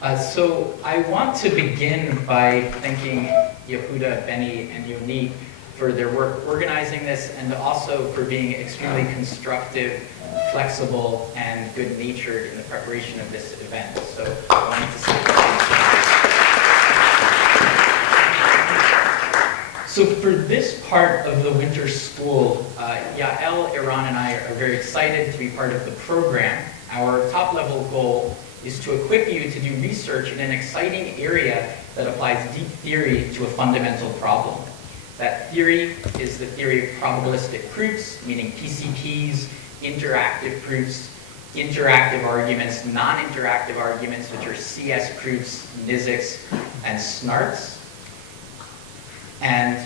So I want to begin by thanking Yehuda, Benny, and Yoni for their work organizing this, and also for being extremely constructive, flexible, and good-natured in the preparation of this event. So I wanted to say thank you. So for this part of the winter school, Yael, Iran, and I are very excited to be part of the program. Our top-level goal is to equip you to do research in an exciting area that applies deep theory to a fundamental problem. That theory is the theory of probabilistic proofs, meaning PCPs, interactive proofs, interactive arguments, non-interactive arguments, which are CS proofs, NISICs, and SNARTs. And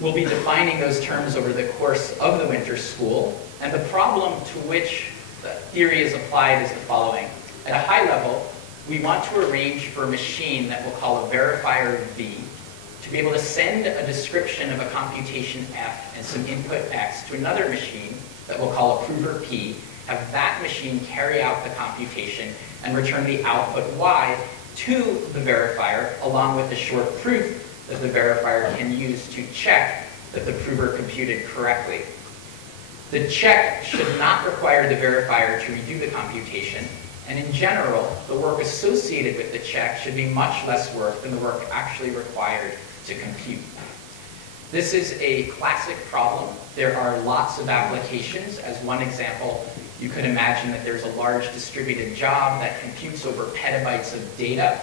we'll be defining those terms over the course of the winter school. And the problem to which the theory is applied is the following. At a high level, we want to arrange for a machine that we'll call a verifier V to be able to send a description of a computation F and some input X to another machine that we'll call a prover P, have that machine carry out the computation and return the output Y to the verifier, along with the short proof that the verifier can use to check that the prover computed correctly. The check should not require the verifier to redo the computation, and in general, the work associated with the check should be much less work than the work actually required to compute. This is a classic problem. There are lots of applications. As one example, you could imagine that there's a large distributed job that computes over petabytes of data.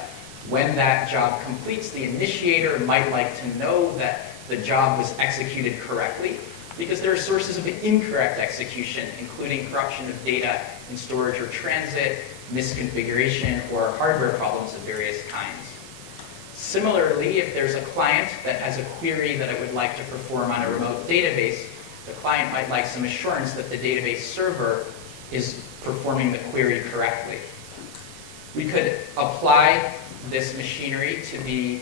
When that job completes, the initiator might like to know that the job was executed correctly, because there are sources of incorrect execution, including corruption of data in storage or transit, misconfiguration, or hardware problems of various kinds. Similarly, if there's a client that has a query that it would like to perform on a remote database, the client might like some assurance that the database server is performing the query correctly. We could apply this machinery to the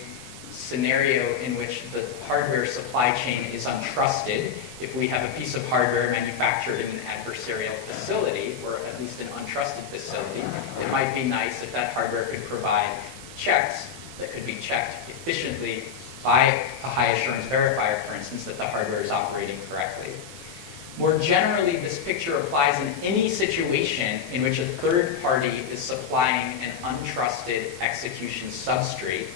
scenario in which the hardware supply chain is untrusted. If we have a piece of hardware manufactured in an adversarial facility, or at least an untrusted facility, it might be nice if that hardware could provide checks that could be checked efficiently by a high assurance verifier, for instance, that the hardware is operating correctly. More generally, this picture applies in any situation in which a third party is supplying an untrusted execution substrate,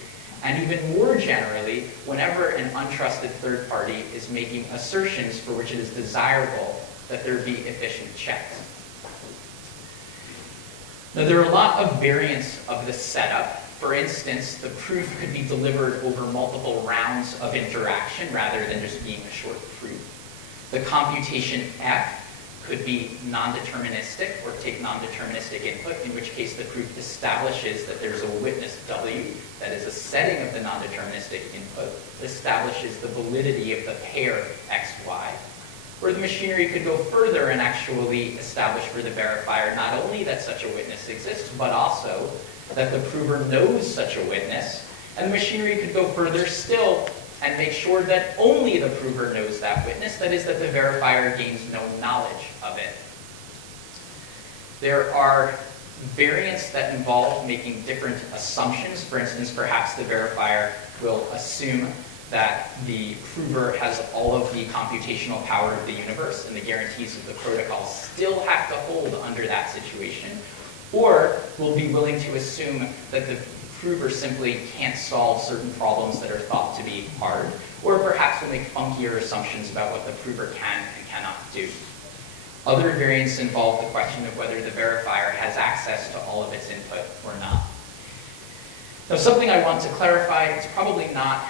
and even more generally, whenever an untrusted third party is making assertions for which it is desirable that there be efficient checks. Now, there are a lot of variants of this setup. For instance, the proof could be delivered over multiple rounds of interaction rather than just being a short proof. The computation F could be non-deterministic or take non-deterministic input, in which case the proof establishes that there's a witness W, that is a setting of the non-deterministic input, establishes the validity of the pair XY. Or the machinery could go further and actually establish for the verifier not only that such a witness exists, but also that the prover knows such a witness. And the machinery could go further still and make sure that only the prover knows that witness, that is, that the verifier gains no knowledge of it. There are variants that involve making different assumptions. For instance, perhaps the verifier will assume that the prover has all of the computational power of the universe, and the guarantees of the protocol still have to hold under that situation. Or will be willing to assume that the prover simply can't solve certain problems that are thought to be hard, or perhaps will make funkier assumptions about what the prover can and cannot do. Other variants involve the question of whether the verifier has access to all of its input or not. Now, something I want to clarify, it's probably not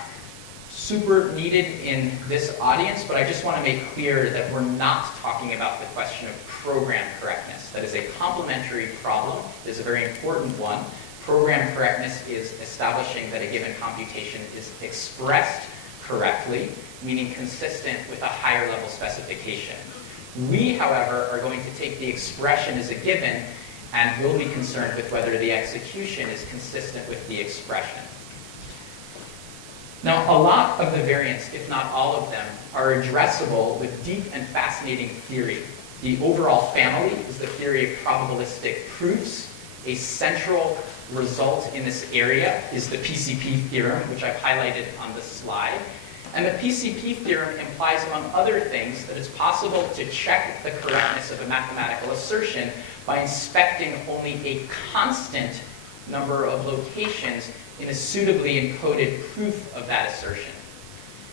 super needed in this audience, but I just want to make clear that we're not talking about the question of program correctness. That is a complementary problem. It is a very important one. Program correctness is establishing that a given computation is expressed correctly, meaning consistent with a higher level specification. We, however, are going to take the expression as a given and will be concerned with whether the execution is consistent with the expression. Now, a lot of the variants, if not all of them, are addressable with deep and fascinating theory. The overall family is the theory of probabilistic proofs. A central result in this area is the PCP theorem, which I've highlighted on this slide. And the PCP theorem implies, among other things, that it's possible to check the correctness of a mathematical assertion by inspecting only a constant number of locations in a suitably encoded proof of that assertion.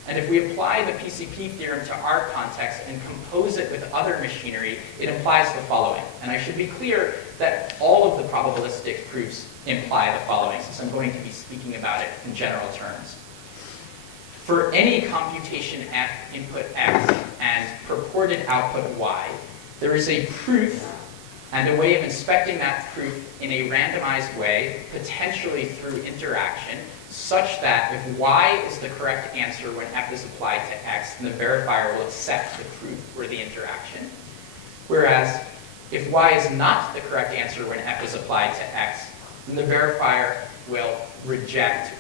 And if we apply the PCP theorem to our context and compose it with other machinery, it implies the following. And I should be clear that all of the probabilistic proofs imply the following, since I'm going to be speaking about it in general terms. For any computation f, input x, and purported output y, there is a proof and a way of inspecting that proof in a randomized way, potentially through interaction, such that if y is the correct answer when f is applied to x, then the verifier will accept the proof or the interaction. Whereas if y is not the correct answer when f is applied to x, then the verifier will reject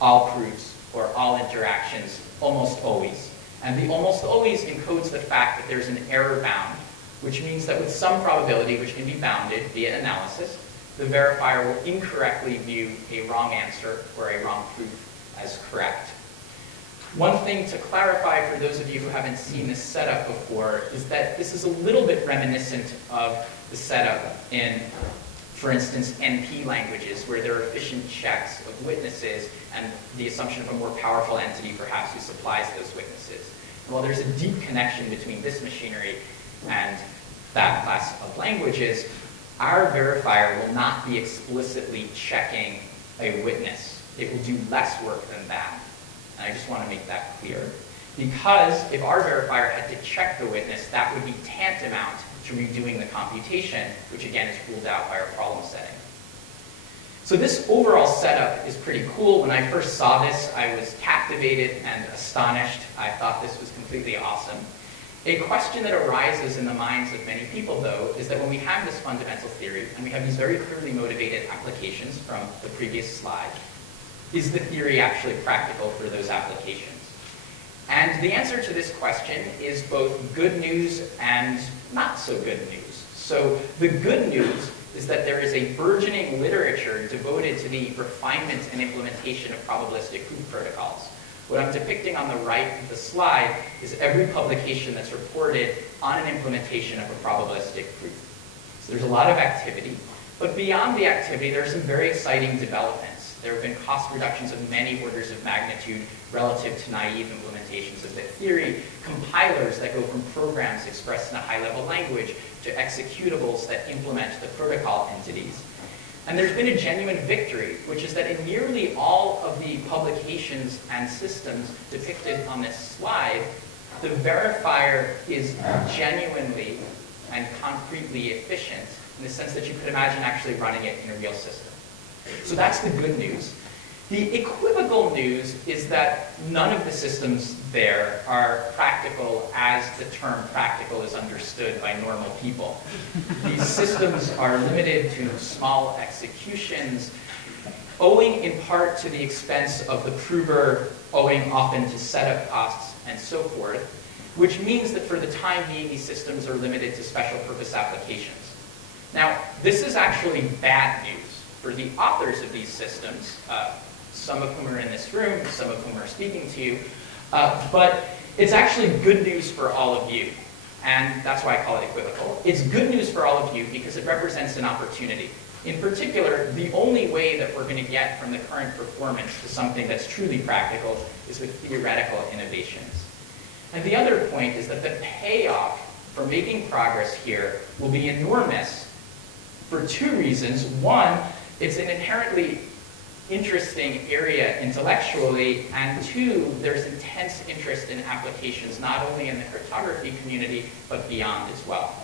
all proofs or all interactions almost always. And the almost always encodes the fact that there's an error bound, which means that with some probability, which can be bounded via analysis, the verifier will incorrectly view a wrong answer or a wrong proof as correct. One thing to clarify for those of you who haven't seen this setup before is that this is a little bit reminiscent of the setup in, for instance, NP languages, where there are efficient checks of witnesses and the assumption of a more powerful entity perhaps who supplies those witnesses. And while there's a deep connection between this machinery and that class of languages, our verifier will not be explicitly checking a witness. It will do less work than that. And I just want to make that clear. Because if our verifier had to check the witness, that would be tantamount to redoing the computation, which again is ruled out by our problem setting. So this overall setup is pretty cool. When I first saw this, I was captivated and astonished. I thought this was completely awesome. A question that arises in the minds of many people, though, is that when we have this fundamental theory, and we have these very clearly motivated applications from the previous slide, is the theory actually practical for those applications? And the answer to this question is both good news and not so good news. So the good news is that there is a burgeoning literature devoted to the refinement and implementation of probabilistic proof protocols. What I'm depicting on the right of the slide is every publication that's reported on an implementation of a probabilistic proof. So there's a lot of activity, but beyond the activity, there are some very exciting developments. There have been cost reductions of many orders of magnitude relative to naive implementations of the theory, compilers that go from programs expressed in a high-level language to executables that implement the protocol entities. And there's been a genuine victory, which is that in nearly all of the publications and systems depicted on this slide, the verifier is genuinely and concretely efficient in the sense that you could imagine actually running it in a real system. So that's the good news. The equivocal news is that none of the systems there are practical as the term practical is understood by normal people. These systems are limited to small executions, owing in part to the expense of the prover, owing often to setup costs and so forth, which means that for the time being, these systems are limited to special purpose applications. Now, this is actually bad news for the authors of these systems, some of whom are in this room, some of whom are speaking to you, but it's actually good news for all of you, and that's why I call it equivocal. It's good news for all of you because it represents an opportunity. In particular, the only way that we're going to get from the current performance to something that's truly practical is with theoretical innovations. And the other point is that the payoff for making progress here will be enormous for two reasons. One, it's an inherently interesting area intellectually, and two, there's intense interest in applications not only in the cryptography community, but beyond as well.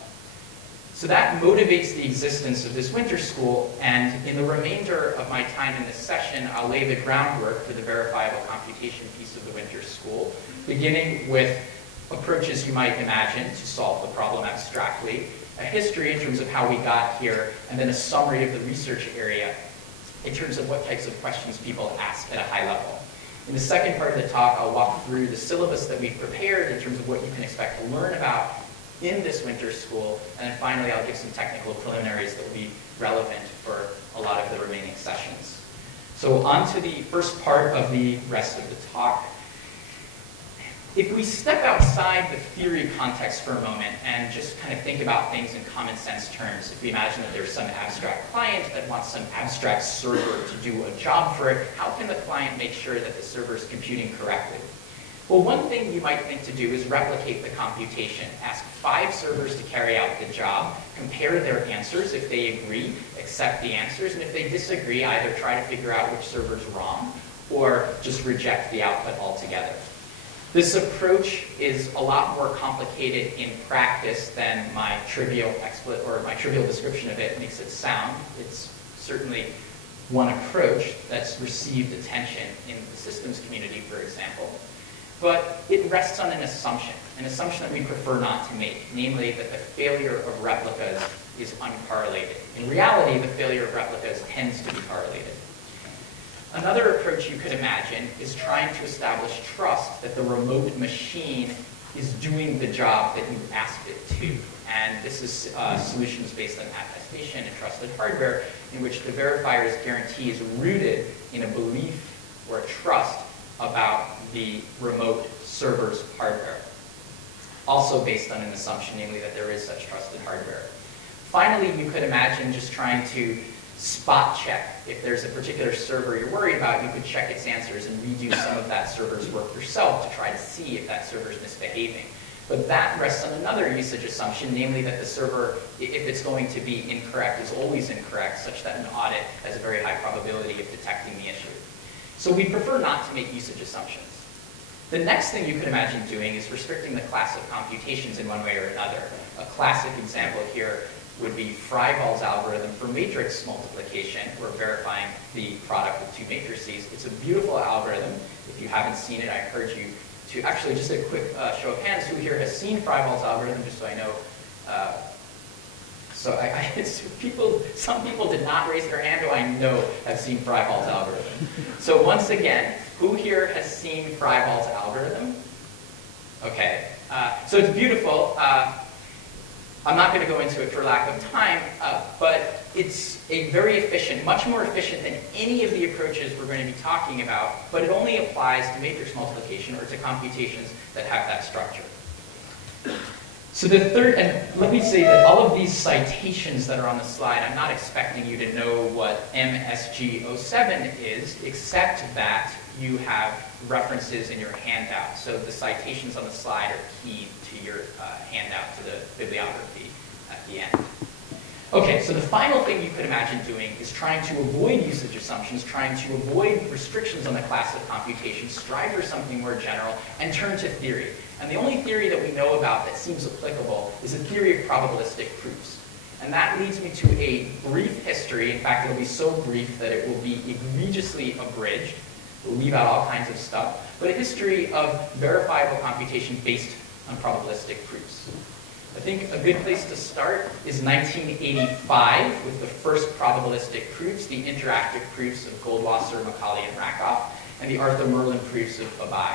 So that motivates the existence of this winter school, and in the remainder of my time in this session, I'll lay the groundwork for the verifiable computation piece of the winter school, beginning with approaches you might imagine to solve the problem abstractly, a history in terms of how we got here, and then a summary of the research area in terms of what types of questions people ask at a high level. In the second part of the talk, I'll walk through the syllabus that we've prepared in terms of what you can expect to learn about in this winter school. And then finally, I'll give some technical preliminaries that will be relevant for a lot of the remaining sessions. So on to the first part of the rest of the talk. If we step outside the theory context for a moment and just kind of think about things in common sense terms, if we imagine that there's some abstract client that wants some abstract server to do a job for it, how can the client make sure that the server is computing correctly? Well, one thing you might think to do is replicate the computation. Ask 5 servers to carry out the job, compare their answers. If they agree, accept the answers, and if they disagree, either try to figure out which server's wrong or just reject the output altogether. This approach is a lot more complicated in practice than my trivial description of it makes it sound. It's certainly one approach that's received attention in the systems community, for example. But it rests on an assumption that we prefer not to make, namely that the failure of replicas is uncorrelated. In reality, the failure of replicas tends to be correlated. Another approach you could imagine is trying to establish trust that the remote machine is doing the job that you asked it to. And this is solutions based on attestation and trusted hardware, in which the verifier's guarantee is rooted in a belief or a trust about the remote server's hardware. Also based on an assumption, namely that there is such trusted hardware. Finally, you could imagine just trying to spot check. If there's a particular server you're worried about, you could check its answers and redo some of that server's work yourself to try to see if that server is misbehaving. But that rests on another usage assumption, namely that the server, if it's going to be incorrect, is always incorrect, such that an audit has a very high probability of detecting the issue. So we prefer not to make usage assumptions. The next thing you could imagine doing is restricting the class of computations in one way or another. A classic example here would be Freival's algorithm for matrix multiplication. We're verifying the product of 2 matrices. It's a beautiful algorithm. If you haven't seen it, I encourage you to actually, just a quick show of hands, who here has seen Freival's algorithm, just so I know. Some people did not raise their hand who I know have seen Freival's algorithm. So once again, who here has seen Freival's algorithm? Okay, so it's beautiful. I'm not going to go into it for lack of time, but it's a very efficient, much more efficient than any of the approaches we're going to be talking about, but it only applies to matrix multiplication or to computations that have that structure. So the third, and let me say that all of these citations that are on the slide, I'm not expecting you to know what MSG07 is, except that you have references in your handout. So the citations on the slide are key to your handout, to the bibliography at the end. Okay, so the final thing you could imagine doing is trying to avoid usage assumptions, trying to avoid restrictions on the class of computation, strive for something more general, and turn to theory. And the only theory that we know about that seems applicable is the theory of probabilistic proofs. And that leads me to a brief history. In fact, it'll be so brief that it will be egregiously abridged. We'll leave out all kinds of stuff. But a history of verifiable computation based on probabilistic proofs. I think a good place to start is 1985 with the first probabilistic proofs, the interactive proofs of Goldwasser, Macaulay, and Rakoff, and the Arthur Merlin proofs of Babai.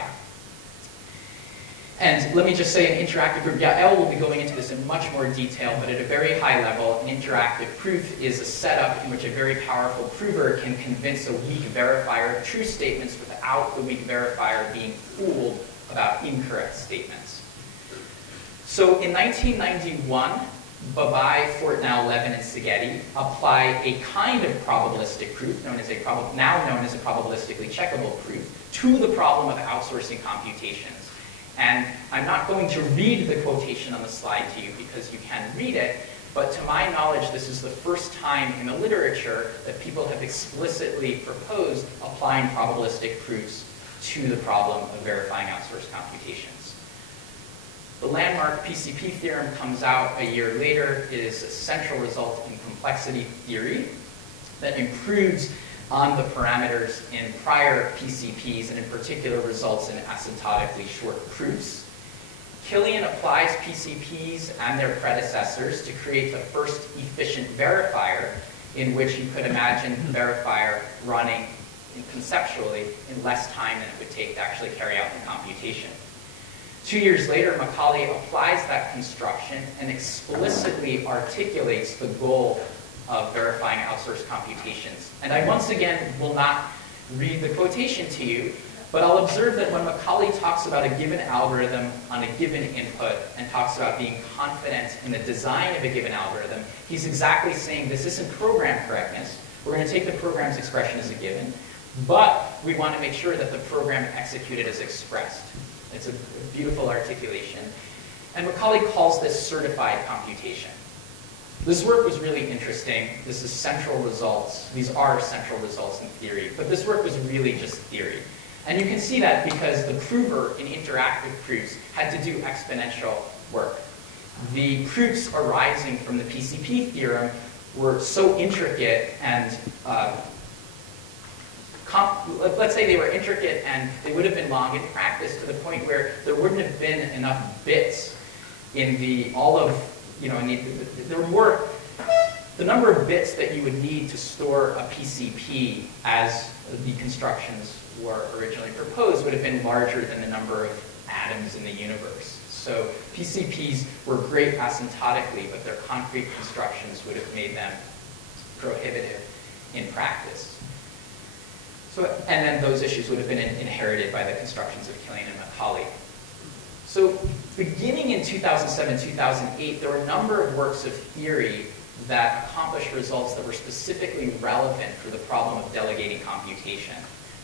And let me just say an interactive proof, Elle will be going into this in much more detail, but at a very high level, an interactive proof is a setup in which a very powerful prover can convince a weak verifier of true statements without the weak verifier being fooled about incorrect statements. So in 1991, Babai, Fortnow, Levin, and Szigeti apply a kind of probabilistic proof, now known as a probabilistically checkable proof, to the problem of outsourcing computations. And I'm not going to read the quotation on the slide to you because you can read it, but to my knowledge, this is the first time in the literature that people have explicitly proposed applying probabilistic proofs to the problem of verifying outsourced computations. The landmark PCP theorem comes out a year later. It is a central result in complexity theory that improves on the parameters in prior PCPs, and in particular results in asymptotically short proofs. Killian applies PCPs and their predecessors to create the first efficient verifier, in which you could imagine the verifier running conceptually in less time than it would take to actually carry out the computation. 2 years later, Macaulay applies that construction and explicitly articulates the goal of verifying outsourced computations. And I once again will not read the quotation to you, but I'll observe that when Macaulay talks about a given algorithm on a given input and talks about being confident in the design of a given algorithm, he's exactly saying this isn't program correctness. We're going to take the program's expression as a given, but we want to make sure that the program executed as expressed. It's a beautiful articulation. And Macaulay calls this certified computation. This work was really interesting. This is central results. These are central results in theory, but this work was really just theory. And you can see that because the prover in interactive proofs had to do exponential work. The proofs arising from the PCP theorem were so intricate and let's say they were intricate and they would have been long in practice to the point where there wouldn't have been enough bits in the the number of bits that you would need to store a PCP as the constructions were originally proposed would have been larger than the number of atoms in the universe. So PCPs were great asymptotically, but their concrete constructions would have made them prohibitive in practice. And then those issues would have been inherited by the constructions of Killian and Macaulay. So beginning in 2007, 2008, there were a number of works of theory that accomplished results that were specifically relevant for the problem of delegating computation.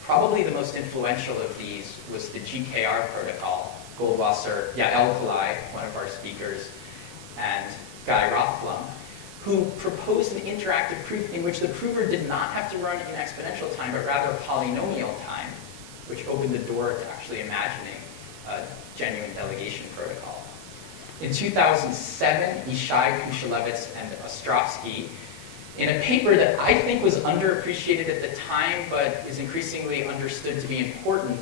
Probably the most influential of these was the GKR protocol. Goldwasser, Yael Kalai, one of our speakers, and Guy Rothblum, who proposed an interactive proof in which the prover did not have to run in exponential time, but rather polynomial time, which opened the door to actually imagining a genuine delegation protocol. In 2007, Ishai, Kushelevitz, and Ostrovsky, in a paper that I think was underappreciated at the time, but is increasingly understood to be important,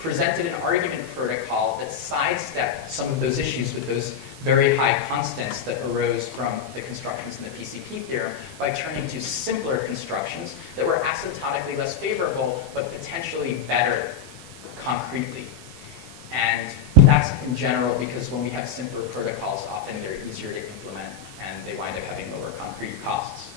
presented an argument protocol that sidestepped some of those issues with those very high constants that arose from the constructions in the PCP theorem by turning to simpler constructions that were asymptotically less favorable, but potentially better concretely. And that's in general because when we have simpler protocols, often they're easier to implement and they wind up having lower concrete costs.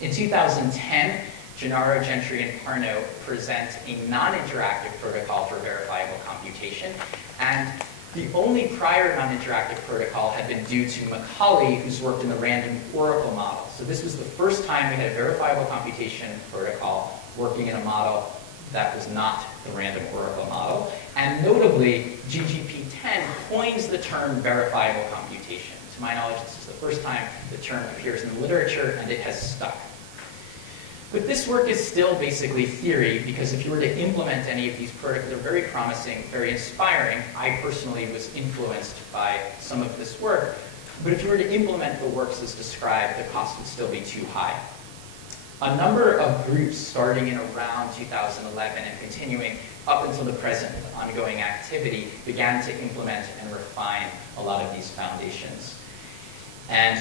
In 2010, Gennaro, Gentry, and Parnot present a non-interactive protocol for verifiable computation, and the only prior non-interactive protocol had been due to Macaulay, who's worked in the random oracle model. So this was the first time we had a verifiable computation protocol working in a model that was not the random oracle model. And notably, GGP10 coins the term verifiable computation. To my knowledge, this is the first time the term appears in the literature, and it has stuck. But this work is still basically theory, because if you were to implement any of these protocols, they're very promising, very inspiring. I personally was influenced by some of this work. But if you were to implement the works as described, the cost would still be too high. A number of groups starting in around 2011 and continuing up until the present with ongoing activity began to implement and refine a lot of these foundations. And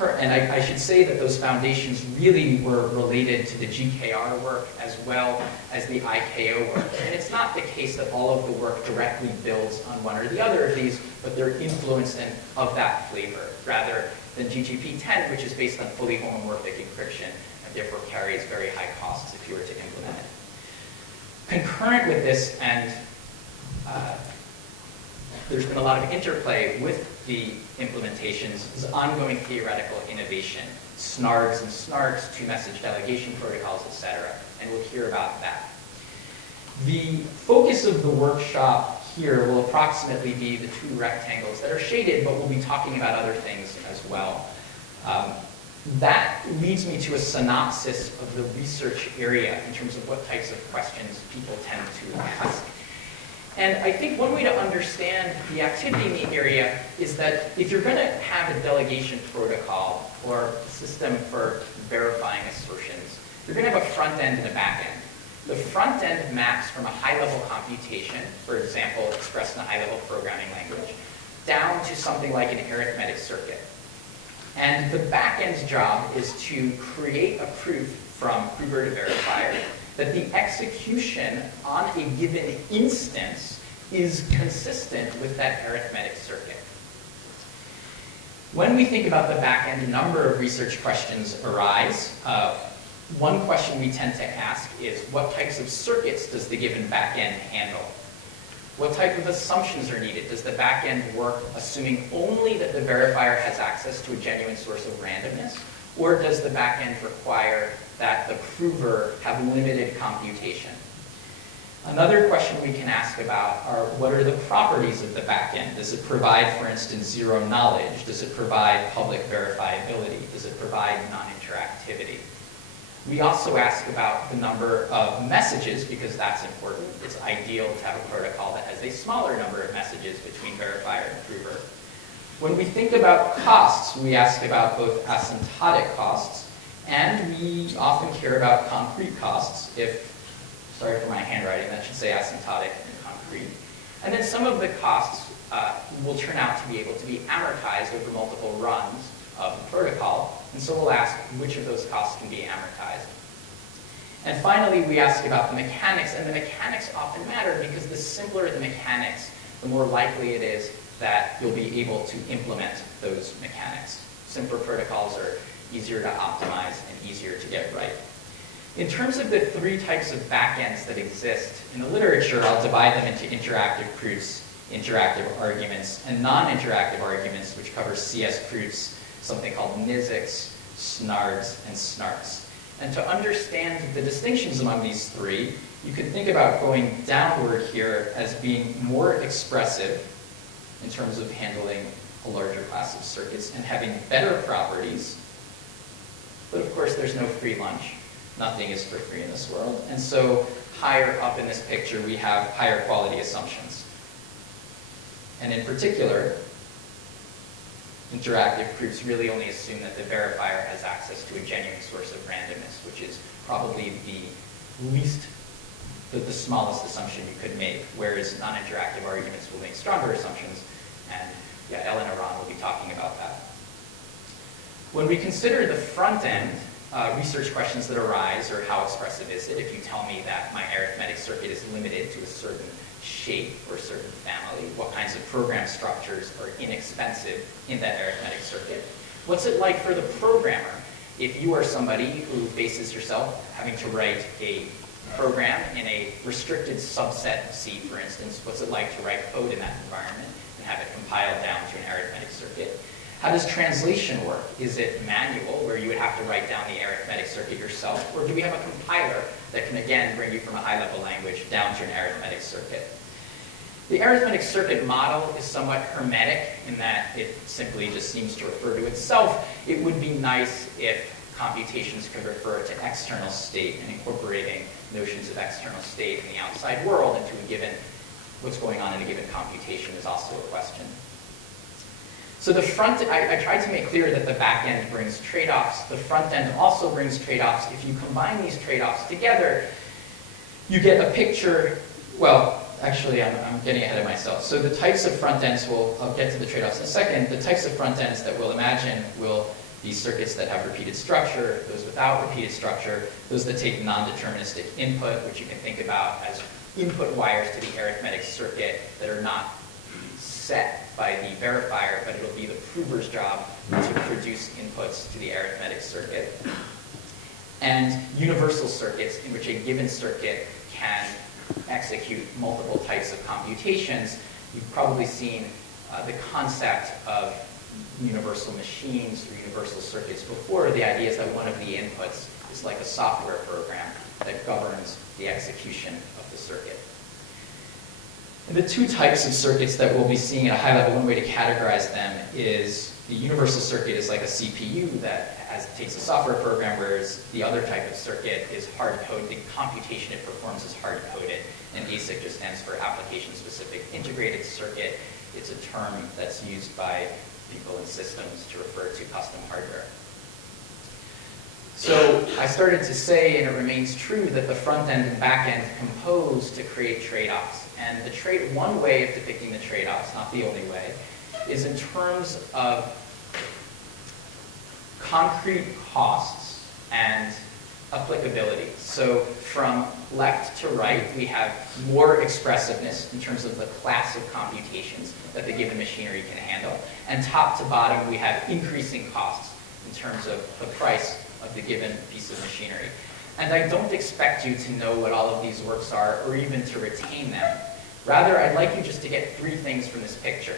I should say that those foundations really were related to the GKR work as well as the IKO work. And it's not the case that all of the work directly builds on one or the other of these, but they're influenced of that flavor, rather than GGP10, which is based on fully homomorphic encryption and therefore carries very high costs if you were to implement it. Concurrent with this, and there's been a lot of interplay with the implementations, is ongoing theoretical innovation, SNARDs and SNARKs, two-message delegation protocols, etc. And we'll hear about that. The focus of the workshop here will approximately be the two rectangles that are shaded, but we'll be talking about other things as well. That leads me to a synopsis of the research area in terms of what types of questions people tend to ask. And I think one way to understand the activity in the area is that if you're going to have a delegation protocol or a system for verifying assertions, you're going to have a front end and a back end. The front end maps from a high-level computation, for example, expressed in a high-level programming language, down to something like an arithmetic circuit. And the back end's job is to create a proof from prover to verifier that the execution on a given instance is consistent with that arithmetic circuit. When we think about the back-end, a number of research questions arise. One question we tend to ask is, what types of circuits does the given back-end handle? What type of assumptions are needed? Does the back-end work assuming only that the verifier has access to a genuine source of randomness? Or does the back-end require that the prover have limited computation? Another question we can ask about are, what are the properties of the backend? Does it provide, for instance, zero knowledge? Does it provide public verifiability? Does it provide non-interactivity? We also ask about the number of messages, because that's important. It's ideal to have a protocol that has a smaller number of messages between verifier and prover. When we think about costs, we ask about both asymptotic costs, and we often care about concrete costs. Sorry for my handwriting, that should say asymptotic and concrete. And then some of the costs will turn out to be able to be amortized over multiple runs of the protocol, and so we'll ask which of those costs can be amortized. And finally, we ask about the mechanics, and the mechanics often matter because the simpler the mechanics, the more likely it is that you'll be able to implement those mechanics. Simpler protocols are easier to optimize and easier to get right. In terms of the three types of backends that exist in the literature, I'll divide them into interactive proofs, interactive arguments, and non-interactive arguments, which cover CS proofs, something called NISICs, SNARDs, and SNARKs. And to understand the distinctions among these three, you can think about going downward here as being more expressive in terms of handling a larger class of circuits and having better properties. But of course, there's no free lunch. Nothing is for free in this world. And so higher up in this picture, we have higher quality assumptions. And in particular, interactive proofs really only assume that the verifier has access to a genuine source of randomness, which is probably the smallest assumption you could make, whereas non-interactive arguments will make stronger assumptions, and Ellen and Ron will be talking about that. When we consider the front end, research questions that arise are, how expressive is it? If you tell me that my arithmetic circuit is limited to a certain shape or a certain family, what kinds of program structures are inexpensive in that arithmetic circuit? What's it like for the programmer? If you are somebody who faces yourself having to write a program in a restricted subset of C, for instance, what's it like to write code in that environment and have it compiled down to an arithmetic circuit? How does translation work? Is it manual, where you would have to write down the arithmetic circuit yourself, or do we have a compiler that can, again, bring you from a high-level language down to an arithmetic circuit? The arithmetic circuit model is somewhat hermetic in that it simply just seems to refer to itself. It would be nice if computations could refer to external state, and incorporating notions of external state in the outside world into a given, what's going on in a given computation is also a question. So the front, I tried to make clear that the back end brings trade-offs. The front end also brings trade-offs. If you combine these trade-offs together, you get a picture, well, actually, I'm getting ahead of myself. So the types of front ends, I'll get to the trade-offs in a second. The types of front ends that we'll imagine will be circuits that have repeated structure, those without repeated structure, those that take non-deterministic input, which you can think about as input wires to the arithmetic circuit that are not set by the verifier, but it'll be the prover's job to produce inputs to the arithmetic circuit. And universal circuits in which a given circuit can execute multiple types of computations. You've probably seen the concept of universal machines or universal circuits before. The idea is that one of the inputs is like a software program that governs the execution of the circuit. And the two types of circuits that we'll be seeing at a high level, one way to categorize them is the universal circuit is like a CPU that takes a software program, whereas the other type of circuit is hard-coded. The computation it performs is hard-coded, and ASIC just stands for application-specific integrated circuit. It's a term that's used by people in systems to refer to custom hardware. So I started to say, and it remains true, that the front end and back end compose to create trade-offs. And one way of depicting the trade-offs, not the only way, is in terms of concrete costs and applicability. So from left to right, we have more expressiveness in terms of the class of computations that the given machinery can handle. And top to bottom, we have increasing costs in terms of the price of the given piece of machinery. And I don't expect you to know what all of these works are or even to retain them. Rather, I'd like you just to get 3 things from this picture.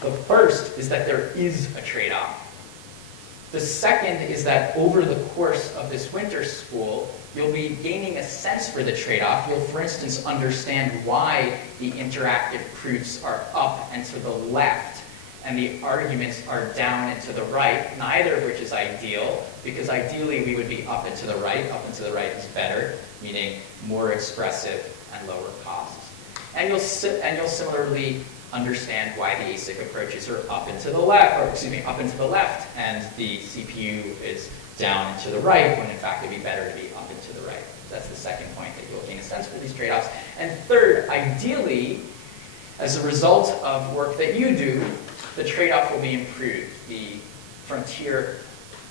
The first is that there is a trade-off. The second is that over the course of this winter school, you'll be gaining a sense for the trade-off. You'll, for instance, understand why the interactive proofs are up and to the left, and the arguments are down and to the right, neither of which is ideal, because ideally we would be up and to the right. Up and to the right is better, meaning more expressive and lower costs. And you'll similarly understand why the ASIC approaches are up and to the left, or excuse me, up and to the left, and the CPU is down and to the right, when in fact it'd be better to be up and to the right. That's the second point, that you'll gain a sense for these trade-offs. And third, ideally, as a result of work that you do, the trade-off will be improved. The frontier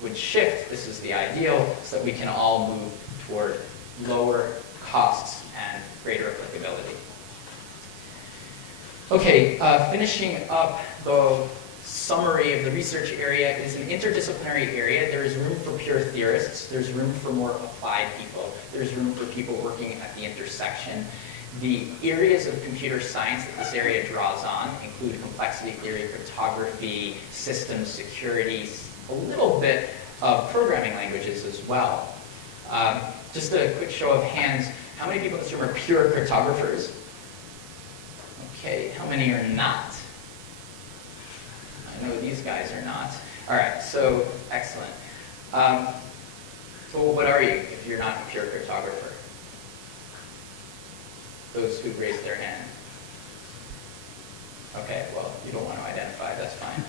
would shift, this is the ideal, so that we can all move toward lower costs and greater applicability. Okay, finishing up the summary of the research area. It is an interdisciplinary area. There is room for pure theorists. There's room for more applied people. There's room for people working at the intersection. The areas of computer science that this area draws on include complexity theory, cryptography, systems security, a little bit of programming languages as well. Just a quick show of hands. How many people in this room are pure cryptographers? Okay, how many are not? I know these guys are not. All right, so excellent. So what are you if you're not a pure cryptographer? Those who raised their hand. Okay, well, you don't want to identify, that's fine.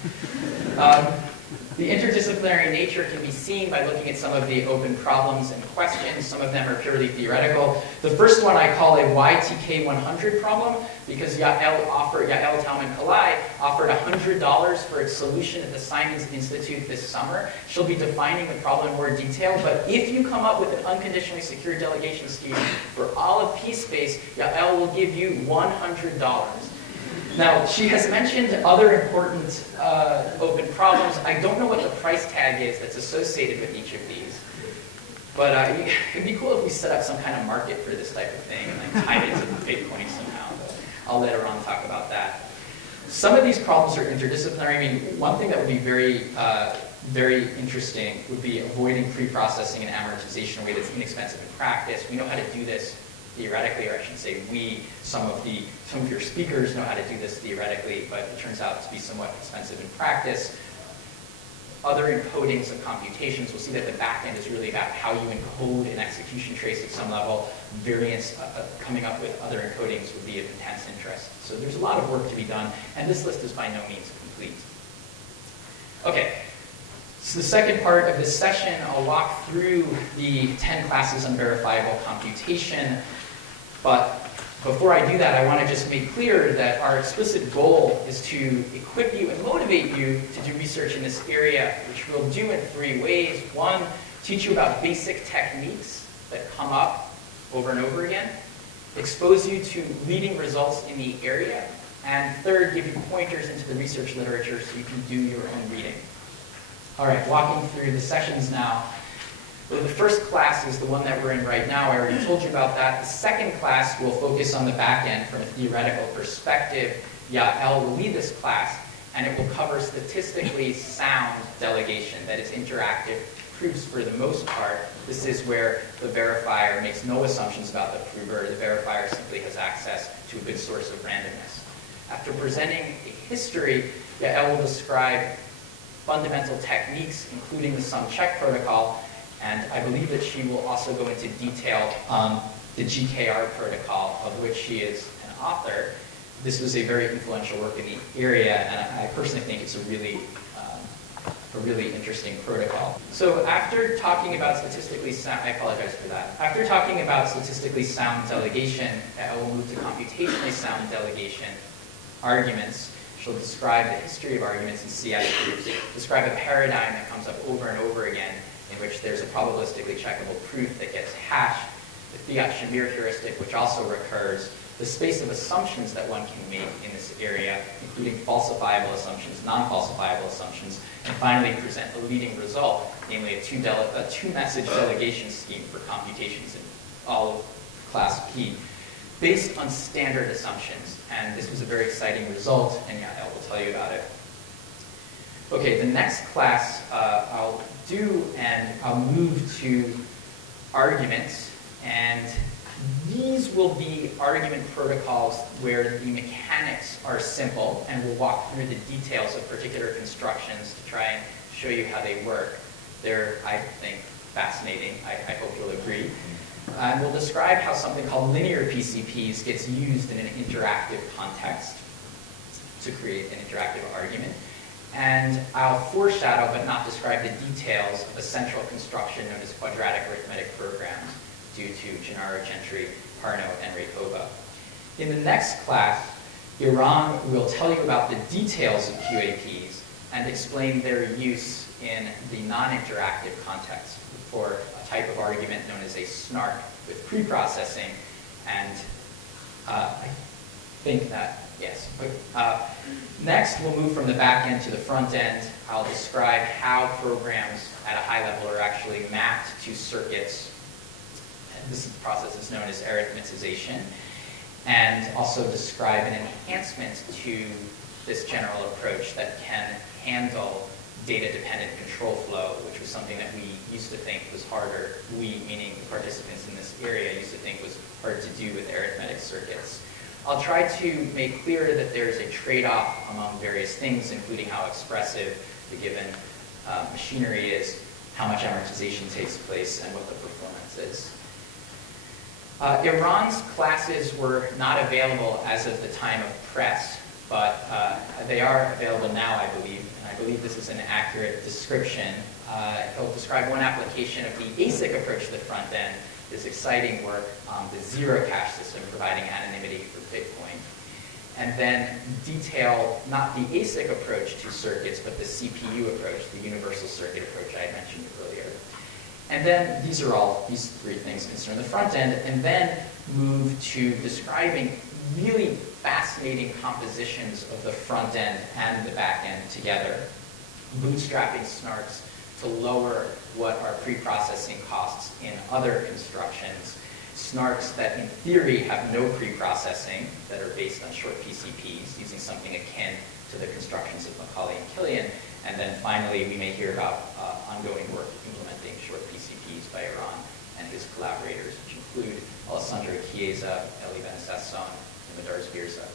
The interdisciplinary nature can be seen by looking at some of the open problems and questions. Some of them are purely theoretical. The first one I call a YTK 100 problem, because Yael Talman Kalai offered $100 for its solution at the Simons Institute this summer. She'll be defining the problem in more detail, but if you come up with an unconditionally secure delegation scheme for all of p-space, Yael will give you $100. Now, she has mentioned other important open problems. I don't know what the price tag is that's associated with each of these, but it'd be cool if we set up some kind of market for this type of thing and like tied it to Bitcoin somehow. But I'll later on talk about that. Some of these problems are interdisciplinary. I mean, one thing that would be very interesting would be avoiding pre-processing and amortization in a way that's inexpensive in practice. We know how to do this theoretically, or I should say some of your speakers know how to do this theoretically, but it turns out to be somewhat expensive in practice. Other encodings of computations, we'll see that the back end is really about how you encode an execution trace at some level. Variants coming up with other encodings would be of intense interest. So there's a lot of work to be done, and this list is by no means complete. Okay. So the second part of this session, I'll walk through the 10 classes on verifiable computation. But before I do that, I want to just make clear that our explicit goal is to equip you and motivate you to do research in this area, which we'll do in 3 ways. 1, teach you about basic techniques that come up over and over again. Expose you to leading results in the area. And 3rd, give you pointers into the research literature so you can do your own reading. All right, walking through the sessions now. Well, the first class is the one that we're in right now. I already told you about that. The second class will focus on the back end from a theoretical perspective. Yael will lead this class, and it will cover statistically sound delegation, that is interactive proofs for the most part. This is where the verifier makes no assumptions about the prover. The verifier simply has access to a good source of randomness. After presenting a history, Yael will describe fundamental techniques, including the sum check protocol, and I believe that she will also go into detail on the GKR protocol, of which she is an author. This was a very influential work in the area, and I personally think it's a really interesting protocol. So after talking about statistically sound, I apologize for that. After talking about statistically sound delegation, I will move to computationally sound delegation arguments. She'll describe the history of arguments in CS proofs, describe a paradigm that comes up over and over again in which there's a probabilistically checkable proof that gets hashed, the Fiat-Shamir heuristic, which also recurs, the space of assumptions that one can make in this area, including falsifiable assumptions, non-falsifiable assumptions, and finally present the leading result, namely a two-message delegation scheme for computations in all of class P, based on standard assumptions. And this was a very exciting result, and yeah, I will tell you about it. Okay, the next class I'll do, and I'll move to arguments, and these will be argument protocols where the mechanics are simple, and we'll walk through the details of particular constructions to try and show you how they work. They're, I think, fascinating. I hope you'll agree. And we'll describe how something called linear PCPs gets used in an interactive context to create an interactive argument. And I'll foreshadow but not describe the details of a central construction known as quadratic arithmetic programs due to Gennaro Gentry, Parno, and Rakova. In the next class, Iran will tell you about the details of QAPs and explain their use in the non-interactive context for a type of argument known as a snark with preprocessing. And I think that, yes. Next, we'll move from the back end to the front end. I'll describe how programs at a high level are actually mapped to circuits. And this process is known as arithmetization. And also describe an enhancement to this general approach that can handle data-dependent control flow, which was something that we used to think was harder. We, meaning the participants in this area, used to think was hard to do with arithmetic circuits. I'll try to make clear that there's a trade-off among various things, including how expressive the given machinery is, how much amortization takes place, and what the performance is. Iran's classes were not available as of the time of press, but they are available now, I believe, and I believe this is an accurate description. He'll describe one application of the ASIC approach to the front end, this exciting work on the zero cache system providing anonymity for Bitcoin, and then detail not the ASIC approach to circuits, but the CPU approach, the universal circuit approach I had mentioned earlier. And then these three things concern the front end, and then move to describing really fascinating compositions of the front end and the back end together, bootstrapping snarks to lower what are pre-processing costs in other constructions, snarks that in theory have no pre-processing, that are based on short PCPs, using something akin to the constructions of Macaulay and Killian, and then finally we may hear about ongoing work implementing short PCPs by Iran and his collaborators, which include Alessandro Chiesa, Eli Ben-Sasson, and Madars Birza.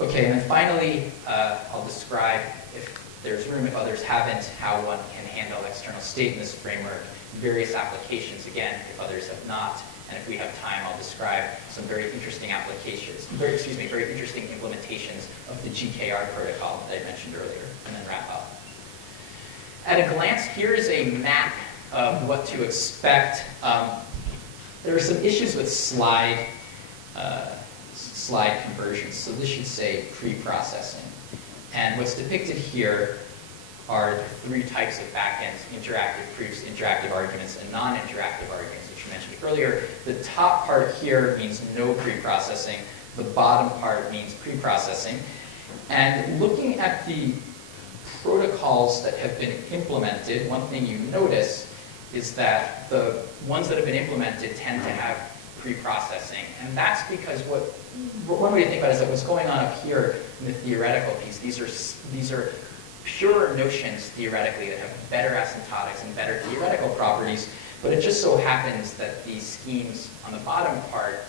Okay, and then finally, I'll describe, if there's room, if others haven't, how one can handle external state in this framework, various applications, again, if others have not. And if we have time, I'll describe some very interesting applications, very interesting implementations of the GKR protocol that I mentioned earlier, and then wrap up. At a glance, here is a map of what to expect. There are some issues with slide conversions, so this should say pre-processing. And what's depicted here are the three types of backends: interactive proofs, interactive arguments, and non-interactive arguments, which you mentioned earlier. The top part here means no pre-processing. The bottom part means pre-processing. And looking at the protocols that have been implemented, one thing you notice is that the ones that have been implemented tend to have pre-processing. And that's because one way to think about it is that what's going on up here in the theoretical piece, these are pure notions theoretically that have better asymptotics and better theoretical properties, but it just so happens that these schemes on the bottom part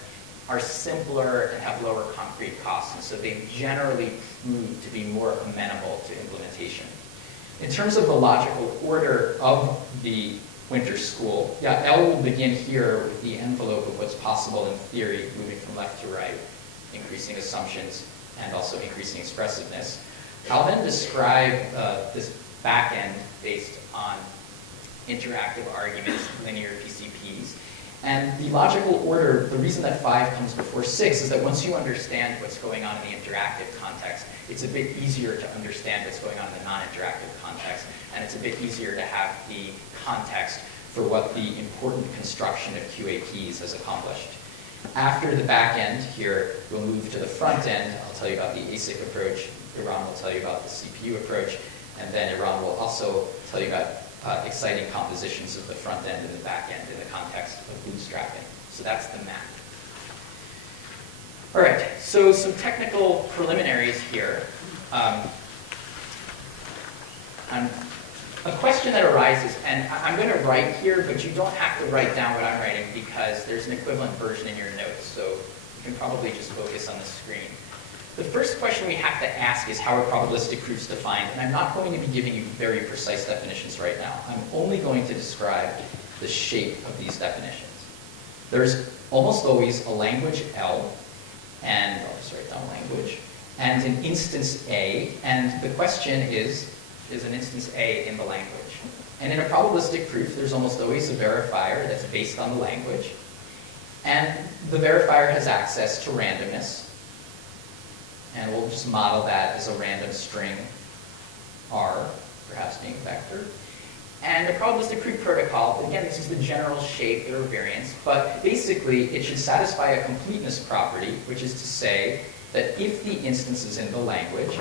are simpler and have lower concrete costs, and so they generally prove to be more amenable to implementation. In terms of the logical order of the winter school, L will begin here with the envelope of what's possible in theory, moving from left to right, increasing assumptions and also increasing expressiveness. I'll then describe this back end based on interactive arguments, linear PCPs. And the logical order, the reason that 5 comes before 6 is that once you understand what's going on in the interactive context, it's a bit easier to understand what's going on in the non-interactive context. And it's a bit easier to have the context for what the important construction of QAPs has accomplished. After the back end here, we'll move to the front end. I'll tell you about the ASIC approach. Iran will tell you about the CPU approach. And then Iran will also tell you about exciting compositions of the front end and the back end in the context of bootstrapping. So that's the map. All right, so some technical preliminaries here. A question that arises, and I'm going to write here, but you don't have to write down what I'm writing because there's an equivalent version in your notes, so you can probably just focus on the screen. The first question we have to ask is how are probabilistic proofs defined? And I'm not going to be giving you very precise definitions right now. I'm only going to describe the shape of these definitions. There's almost always a language L, and I'll just write down language, and an instance A, and the question is an instance A in the language. And in a probabilistic proof, there's almost always a verifier that's based on the language, and the verifier has access to randomness, and we'll just model that as a random string R, perhaps being a vector. And the probabilistic proof protocol, again, this is the general shape, there are variants, but basically it should satisfy a completeness property, which is to say that if the instance is in the language,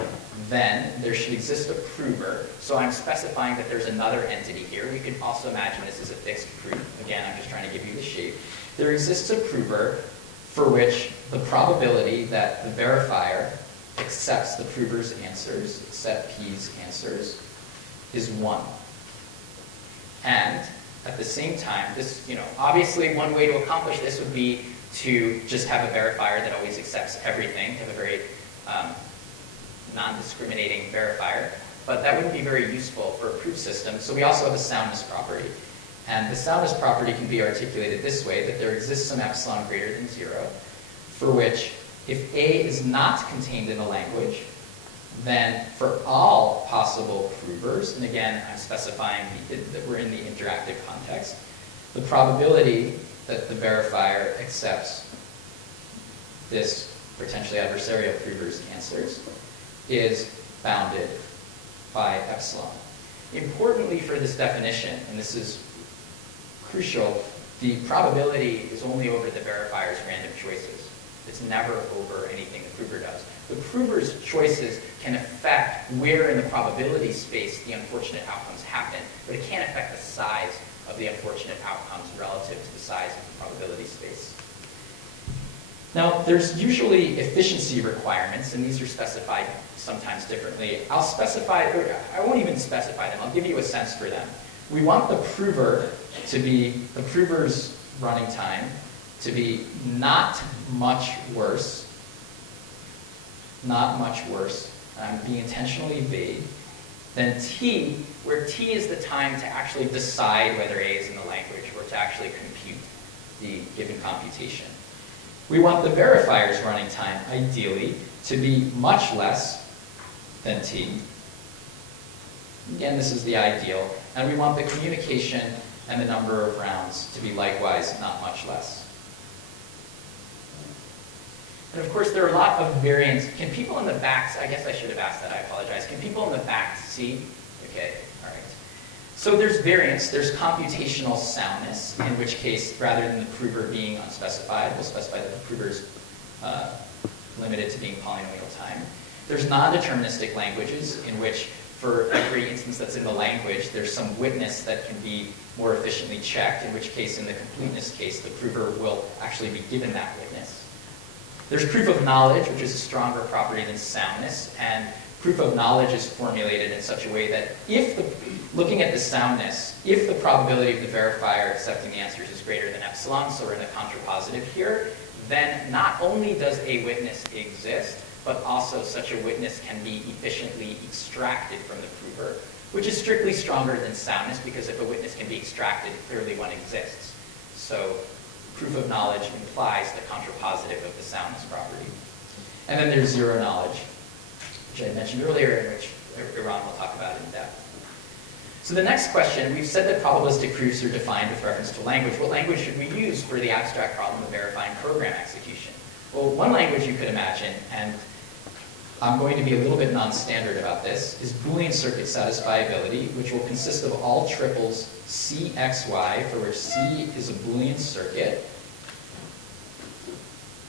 then there should exist a prover. So I'm specifying that there's another entity here. We could also imagine this as a fixed proof. Again, I'm just trying to give you the shape. There exists a prover for which the probability that the verifier accepts the prover's answers, accept P's answers, is 1. And at the same time, this, obviously one way to accomplish this would be to just have a verifier that always accepts everything, have a very non-discriminating verifier, but that wouldn't be very useful for a proof system. So we also have a soundness property. And the soundness property can be articulated this way, that there exists some epsilon greater than 0, for which if A is not contained in the language, then for all possible provers, and again, I'm specifying that we're in the interactive context, the probability that the verifier accepts this potentially adversarial prover's answers is bounded by epsilon. Importantly for this definition, and this is crucial, the probability is only over the verifier's random choices. It's never over anything the prover does. The prover's choices can affect where in the probability space the unfortunate outcomes happen, but it can't affect the size of the unfortunate outcomes relative to the size of the probability space. Now, there's usually efficiency requirements, and these are specified sometimes differently. I won't even specify them. I'll give you a sense for them. We want the prover's running time to be not much worse, I'm being intentionally vague, than T, where T is the time to actually decide whether A is in the language or to actually compute the given computation. We want the verifier's running time, ideally, to be much less than T. Again, this is the ideal. And we want the communication and the number of rounds to be likewise not much less. And of course, there are a lot of variants. Can people in the back, I guess I should have asked that, I apologize. Can people in the back see? Okay, all right. So there's variants. There's computational soundness, in which case, rather than the prover being unspecified, we'll specify that the prover is limited to being polynomial time. There's non-deterministic languages, in which for every instance that's in the language, there's some witness that can be more efficiently checked, in which case, in the completeness case, the prover will actually be given that witness. There's proof of knowledge, which is a stronger property than soundness, and proof of knowledge is formulated in such a way that looking at the soundness, if the probability of the verifier accepting the answers is greater than epsilon, so we're in the contrapositive here, then not only does a witness exist, but also such a witness can be efficiently extracted from the prover, which is strictly stronger than soundness, because if a witness can be extracted, clearly one exists. So proof of knowledge implies the contrapositive of the soundness property. And then there's zero knowledge, which I mentioned earlier, in which Iran will talk about in depth. So the next question, we've said that probabilistic proofs are defined with reference to language. What language should we use for the abstract problem of verifying program execution? Well, one language you could imagine, and I'm going to be a little bit non-standard about this, is Boolean circuit satisfiability, which will consist of all triples CXY, for which C is a Boolean circuit,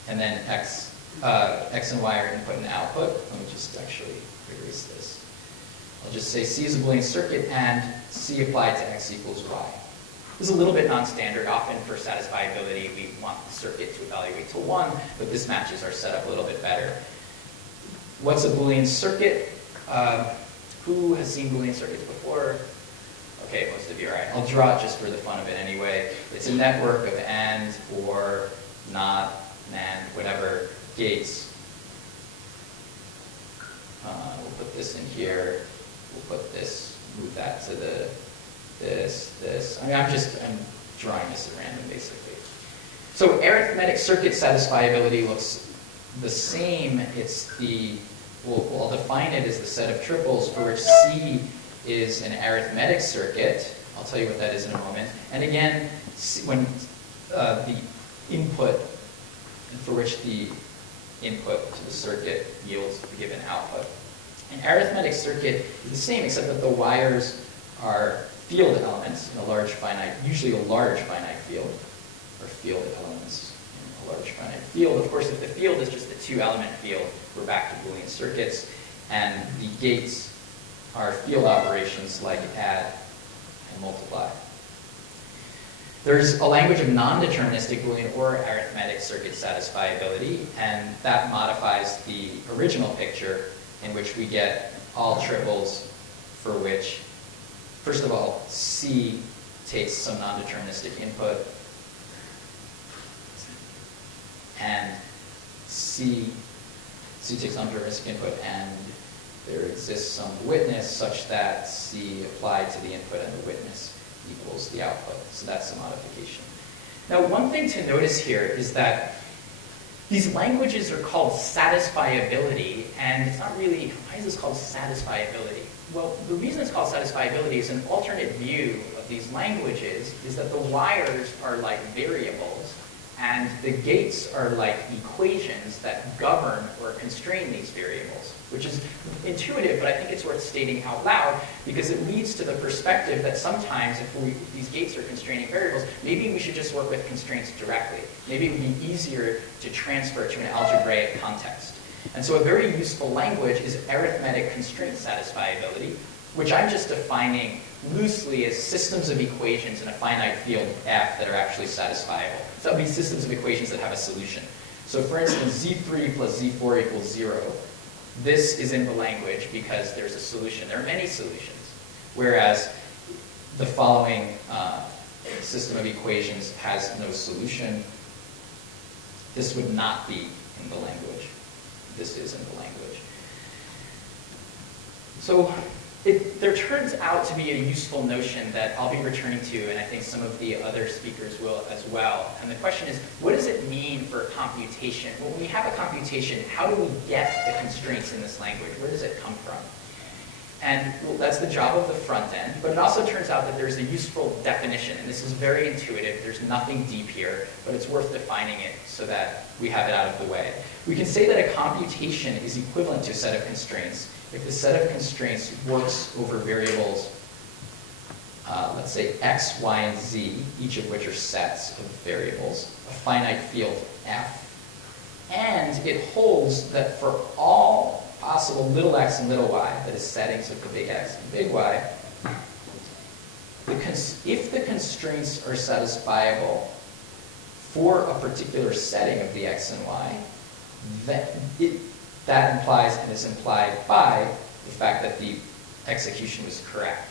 and then X and Y are input and output. Let me just actually erase this. I'll just say C is a Boolean circuit and C applied to X equals Y. This is a little bit non-standard. Often for satisfiability, we want the circuit to evaluate to 1, but this matches our setup a little bit better. What's a Boolean circuit? Who has seen Boolean circuits before? Okay, most of you, all right. I'll draw it just for the fun of it anyway. It's a network of AND, OR, NOT, NAND, whatever, gates. We'll put this in here. We'll put this, move that to the this. I mean, I'm drawing this at random, basically. So arithmetic circuit satisfiability looks the same. It's I'll define it as the set of triples for which C is an arithmetic circuit. I'll tell you what that is in a moment. And again, when the input, for which the input to the circuit yields the given output. An arithmetic circuit is the same, except that the wires are field elements in a large finite, usually a large finite field, or field elements in a large finite field. Of course, if the field is just a 2-element field, we're back to Boolean circuits, and the gates are field operations like add and multiply. There's a language of non-deterministic Boolean or arithmetic circuit satisfiability, and that modifies the original picture in which we get all triples for which, first of all, C takes some non-deterministic input, and C takes non-deterministic input, and there exists some witness such that C applied to the input and the witness equals the output. So that's the modification. Now, one thing to notice here is that these languages are called satisfiability, and it's not really, why is this called satisfiability? Well, the reason it's called satisfiability is an alternate view of these languages is that the wires are like variables, and the gates are like equations that govern or constrain these variables, which is intuitive, but I think it's worth stating out loud because it leads to the perspective that sometimes if these gates are constraining variables, maybe we should just work with constraints directly. Maybe it would be easier to transfer to an algebraic context. And so a very useful language is arithmetic constraint satisfiability, which I'm just defining loosely as systems of equations in a finite field F that are actually satisfiable. So that would be systems of equations that have a solution. So for instance, Z3 plus Z4 equals 0. This is in the language because there's a solution. There are many solutions. Whereas the following system of equations has no solution. This would not be in the language. This is in the language. So there turns out to be a useful notion that I'll be returning to, and I think some of the other speakers will as well. And the question is, what does it mean for computation? Well, when we have a computation, how do we get the constraints in this language? Where does it come from? And well, that's the job of the front end, but it also turns out that there's a useful definition, and this is very intuitive. There's nothing deep here, but it's worth defining it so that we have it out of the way. We can say that a computation is equivalent to a set of constraints if the set of constraints works over variables, let's say x, y, and z, each of which are sets of variables, a finite field F, and it holds that for all possible little x and little y, that is settings of the big X and big Y, if the constraints are satisfiable for a particular setting of the x and y, that implies and is implied by the fact that the execution was correct.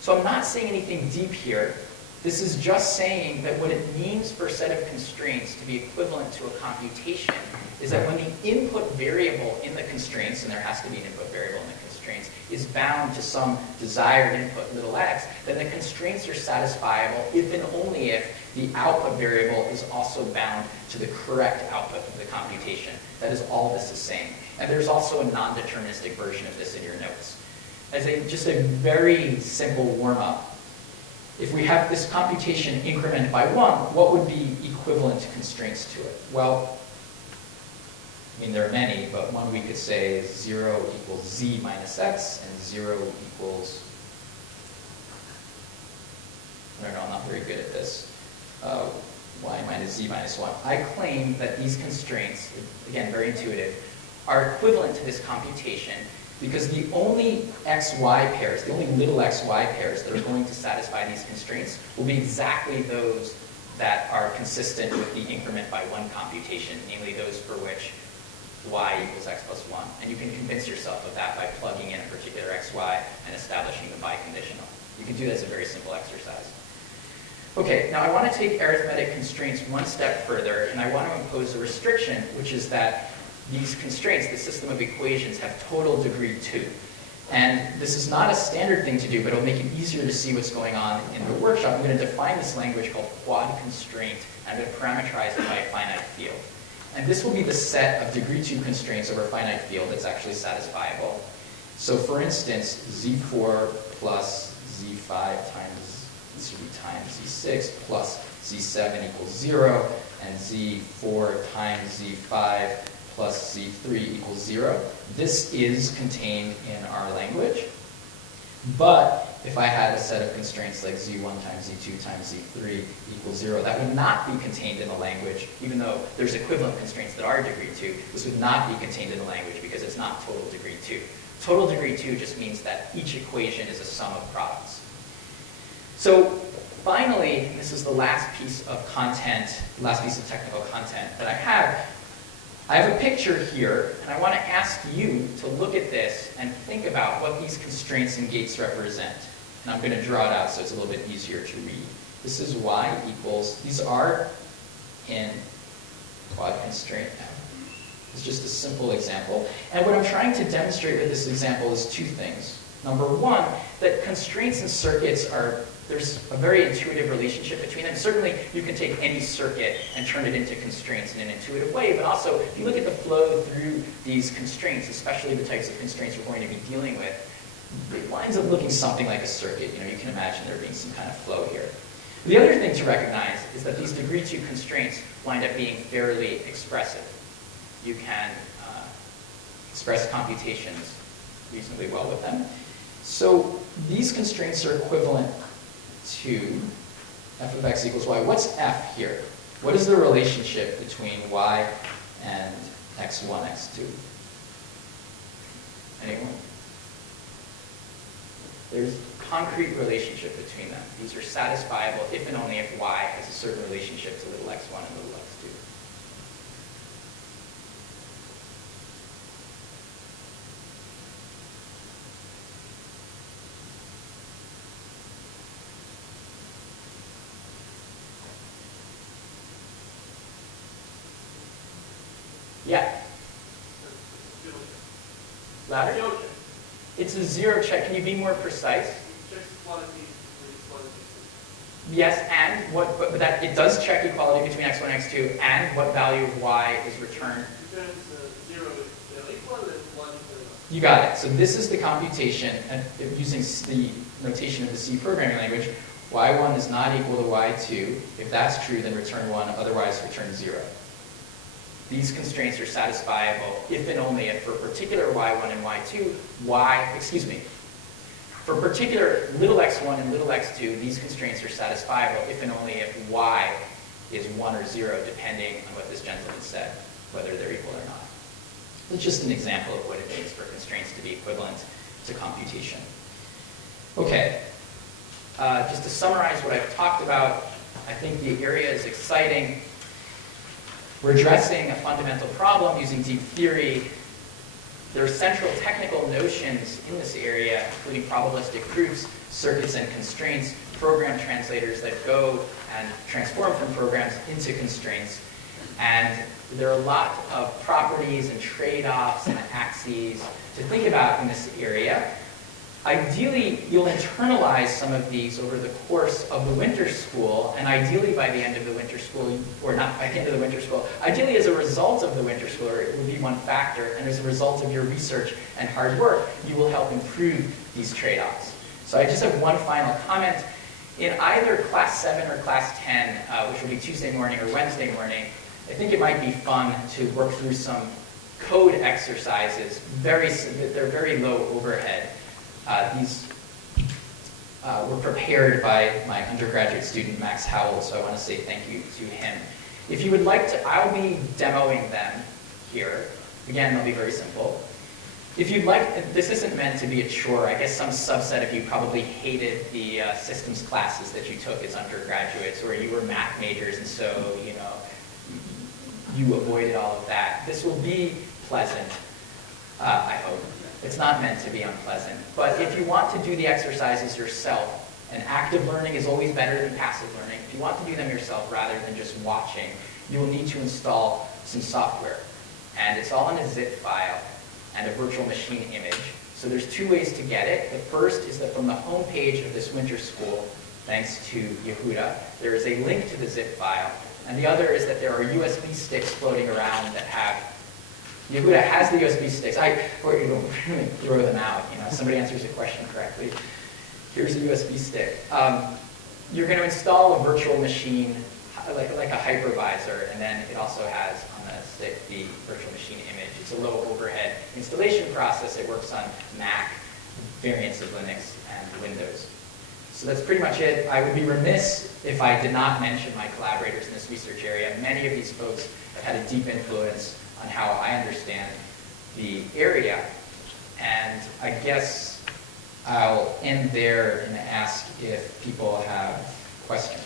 So I'm not saying anything deep here. This is just saying that what it means for a set of constraints to be equivalent to a computation is that when the input variable in the constraints, and there has to be an input variable in the constraints, is bound to some desired input little x, then the constraints are satisfiable if and only if the output variable is also bound to the correct output of the computation. That is, all this is saying. And there's also a non-deterministic version of this in your notes. As just a very simple warm-up, if we have this computation incremented by 1, what would be equivalent constraints to it? Well, I mean, there are many, but one we could say is 0 equals z minus x, and 0 equals, I don't know, I'm not very good at this, y minus z minus 1. I claim that these constraints, again, very intuitive, are equivalent to this computation because the only xy pairs, the only little xy pairs that are going to satisfy these constraints will be exactly those that are consistent with the increment by 1 computation, namely those for which y equals x plus 1. And you can convince yourself of that by plugging in a particular xy and establishing the biconditional. You can do that as a very simple exercise. Okay, now I want to take arithmetic constraints one step further, and I want to impose a restriction, which is that these constraints, the system of equations, have total degree 2. And this is not a standard thing to do, but it'll make it easier to see what's going on in the workshop. I'm going to define this language called quad constraint, and I'm going to parameterize it by a finite field. And this will be the set of degree 2 constraints over a finite field that's actually satisfiable. So for instance, z4 plus z5 times z6 plus z7 equals 0, and z4 times z5 plus z3 equals 0. This is contained in our language. But if I had a set of constraints like z1 times z2 times z3 equals 0, that would not be contained in the language, even though there's equivalent constraints that are degree 2. This would not be contained in the language because it's not total degree 2. Total degree 2 just means that each equation is a sum of products. So finally, and this is the last piece of content, last piece of technical content that I have a picture here, and I want to ask you to look at this and think about what these constraints and gates represent. And I'm going to draw it out so it's a little bit easier to read. This is y equals, these are in quad constraint now. It's just a simple example. And what I'm trying to demonstrate with this example is two things. Number one, that constraints and circuits there's a very intuitive relationship between them. Certainly, you can take any circuit and turn it into constraints in an intuitive way, but also, if you look at the flow through these constraints, especially the types of constraints we're going to be dealing with, it winds up looking something like a circuit. You can imagine there being some kind of flow here. The other thing to recognize is that these degree 2 constraints wind up being fairly expressive. You can express computations reasonably well with them. So these constraints are equivalent to f of x equals y. What's f here? What is the relationship between y and x1, x2? Anyone? There's a concrete relationship between them. These are satisfiable if and only if y has a certain relationship to little x1 and little x2. Yeah. Louder? It's a zero check. Can you be more precise? Yes, and what? But that it does check equality between x1 and x2, and what value of y is returned? You got it. So this is the computation, and using the notation of the C programming language. Y1 is not equal to y2. If that's true, then return 1. Otherwise, return 0. These constraints are satisfiable if and only if for particular y1 and y2, for particular little x1 and little x2, these constraints are satisfiable if and only if y is 1 or 0, depending on what this gentleman said, whether they're equal or not. It's just an example of what it means for constraints to be equivalent to computation. Okay, just to summarize what I've talked about, I think the area is exciting. We're addressing a fundamental problem using deep theory. There are central technical notions in this area, including probabilistic proofs, circuits and constraints, program translators that go and transform from programs into constraints. And there are a lot of properties and trade-offs and axes to think about in this area. Ideally, you'll internalize some of these over the course of the winter school, and ideally by the end of the winter school, or not by the end of the winter school, ideally as a result of the winter school, or it would be one factor, and as a result of your research and hard work, you will help improve these trade-offs. So I just have one final comment. In either class 7 or class 10, which will be Tuesday morning or Wednesday morning, I think it might be fun to work through some code exercises, they're very low overhead. These were prepared by my undergraduate student, Max Howell, so I want to say thank you to him. If you would like to, I'll be demoing them here. Again, they'll be very simple. If you'd like, this isn't meant to be a chore. I guess some subset of you probably hated the systems classes that you took as undergraduates, or you were math majors, and so, you know, you avoided all of that. This will be pleasant, I hope. It's not meant to be unpleasant. But if you want to do the exercises yourself, and active learning is always better than passive learning. If you want to do them yourself rather than just watching, you will need to install some software. And it's all in a zip file and a virtual machine image. So there's two ways to get it. The first is that from the home page of this winter school, thanks to Yehuda, there is a link to the zip file. And the other is that there are USB sticks floating around that have, Yehuda has the USB sticks. Or you don't throw them out. You know, somebody answers a question correctly. Here's a USB stick. You're going to install a virtual machine, like a hypervisor, and then it also has on the stick the virtual machine image. It's a low overhead installation process. It works on Mac, variants of Linux, and Windows. So that's pretty much it. I would be remiss if I did not mention my collaborators in this research area. Many of these folks have had a deep influence on how I understand the area. And I guess I'll end there and ask if people have questions.